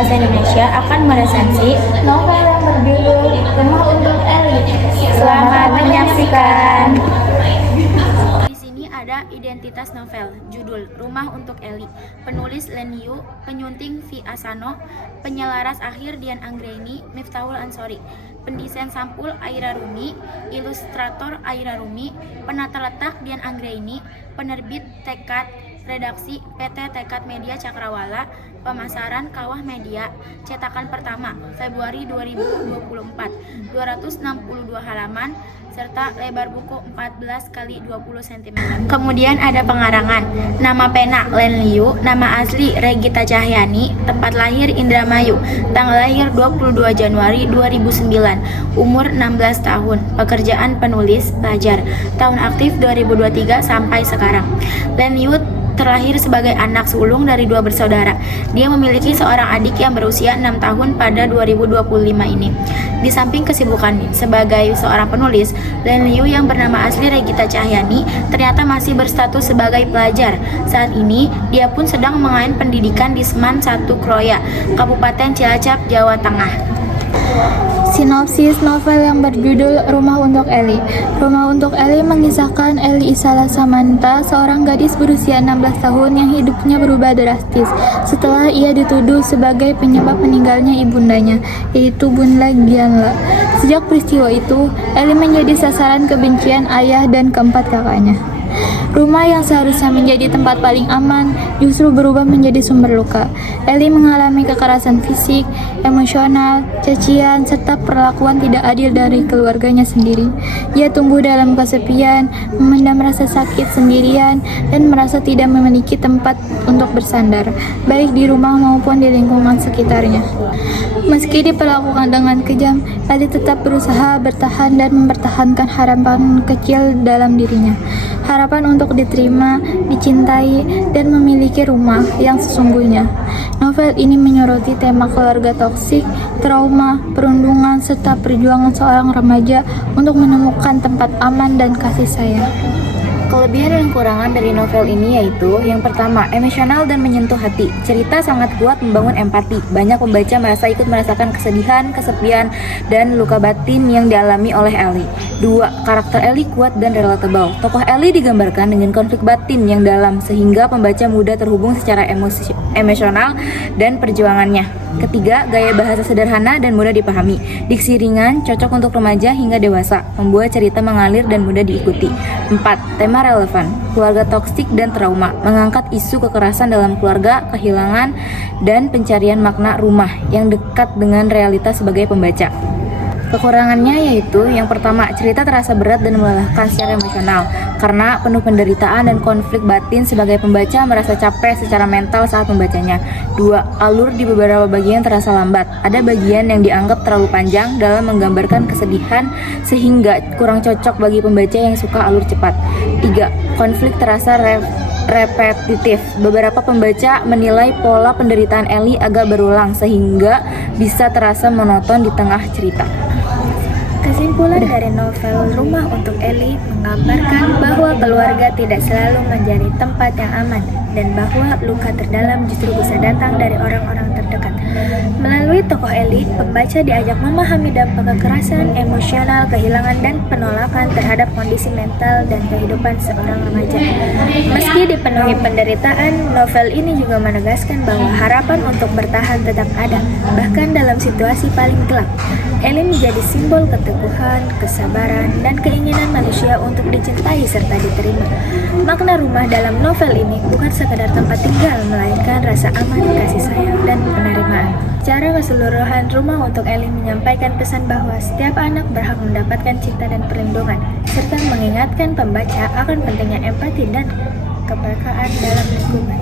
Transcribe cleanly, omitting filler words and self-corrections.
Bahasa Indonesia akan meresensi novel yang berjudul Rumah untuk Ellie. Selamat menyaksikan. Di sini ada identitas novel, judul Rumah untuk Ellie, penulis Len Yu, penyunting V. Asano, penyelaras akhir Dian Anggraini, Miftahul Ansori, pendesain sampul Aira Rumi, ilustrator Aira Rumi, penata letak Dian Anggraini, penerbit Tekad, redaksi PT Tekad Media Cakrawala, pemasaran Kawah Media, cetakan pertama Februari 2024, 262 halaman, serta lebar buku 14 x 20 cm. Kemudian ada pengarangan, nama pena Len Liu, nama asli Regita Cahyani, tempat lahir Indramayu, tanggal lahir 22 Januari 2009, umur 16 tahun, pekerjaan penulis, pelajar, tahun aktif 2023 sampai sekarang. Len Liu terlahir sebagai anak sulung dari 2 bersaudara. Dia memiliki seorang adik yang berusia 6 tahun pada 2025 ini. Di samping kesibukannya sebagai seorang penulis, Len Liu yang bernama asli Regita Cahyani ternyata masih berstatus sebagai pelajar. Saat ini, dia pun sedang mengain pendidikan di Seman 1 Kroya, Kabupaten Cilacap, Jawa Tengah. Sinopsis novel yang berjudul Rumah untuk Ellie. Rumah untuk Ellie mengisahkan Ellie Isala Samanta, seorang gadis berusia 16 tahun yang hidupnya berubah drastis setelah ia dituduh sebagai penyebab meninggalnya ibundanya, yaitu Bunda Gianla. Sejak peristiwa itu, Ellie menjadi sasaran kebencian ayah dan keempat kakaknya. Rumah yang seharusnya menjadi tempat paling aman justru berubah menjadi sumber luka. Ellie mengalami kekerasan fisik, emosional, cacian, serta perlakuan tidak adil dari keluarganya sendiri. Ia tumbuh dalam kesepian, memendam rasa sakit sendirian, dan merasa tidak memiliki tempat untuk bersandar, baik di rumah maupun di lingkungan sekitarnya. Meski diperlakukan dengan kejam, Ellie tetap berusaha bertahan dan mempertahankan harapan kecil dalam dirinya. Harapan untuk diterima, dicintai, dan memiliki rumah yang sesungguhnya. Novel ini menyoroti tema keluarga toksik, trauma, perundungan, serta perjuangan seorang remaja untuk menemukan tempat aman dan kasih sayang. Kelebihan dan kekurangan dari novel ini yaitu yang pertama, emosional dan menyentuh hati. Cerita sangat kuat membangun empati. Banyak pembaca merasa ikut merasakan kesedihan, kesepian, dan luka batin yang dialami oleh Ellie. 2. Karakter Ellie kuat dan relatable. Tokoh Ellie digambarkan dengan konflik batin yang dalam sehingga pembaca mudah terhubung secara emosional dan perjuangannya. Ketiga, gaya bahasa sederhana dan mudah dipahami. Diksi ringan, cocok untuk remaja hingga dewasa, membuat cerita mengalir dan mudah diikuti. 4. Tema relevan, keluarga toksik dan trauma, mengangkat isu kekerasan dalam keluarga, kehilangan, dan pencarian makna rumah yang dekat dengan realitas sebagai pembaca. Kekurangannya yaitu yang pertama, cerita terasa berat dan melelahkan secara emosional karena penuh penderitaan dan konflik batin. Sebagai pembaca merasa capek secara mental saat membacanya. 2. Alur di beberapa bagian terasa lambat. Ada bagian yang dianggap terlalu panjang dalam menggambarkan kesedihan sehingga kurang cocok bagi pembaca yang suka alur cepat. 3. Konflik terasa repetitif. Beberapa pembaca menilai pola penderitaan Ellie agak berulang sehingga bisa terasa monoton di tengah cerita. Kesimpulan dari novel Rumah untuk Ellie menggambarkan bahwa keluarga tidak selalu menjadi tempat yang aman dan bahwa luka terdalam justru bisa datang dari orang-orang terdekat. Melalui tokoh Ellie, pembaca diajak memahami dampak kekerasan, emosional, kehilangan, dan penolakan terhadap kondisi mental dan kehidupan seorang remaja. Meski dipenuhi penderitaan, novel ini juga menegaskan bahwa harapan untuk bertahan tetap ada, bahkan dalam situasi paling gelap. Ellie menjadi simbol keteguhan, kesabaran, dan keinginan manusia untuk dicintai serta diterima. Makna rumah dalam novel ini bukan sekadar tempat tinggal, melainkan rasa aman, kasih sayang, dan penerimaan. Secara keseluruhan, Rumah untuk Ellie menyampaikan pesan bahwa setiap anak berhak mendapatkan cinta dan perlindungan, serta mengingatkan pembaca akan pentingnya empati dan kepekaan dalam lingkungan.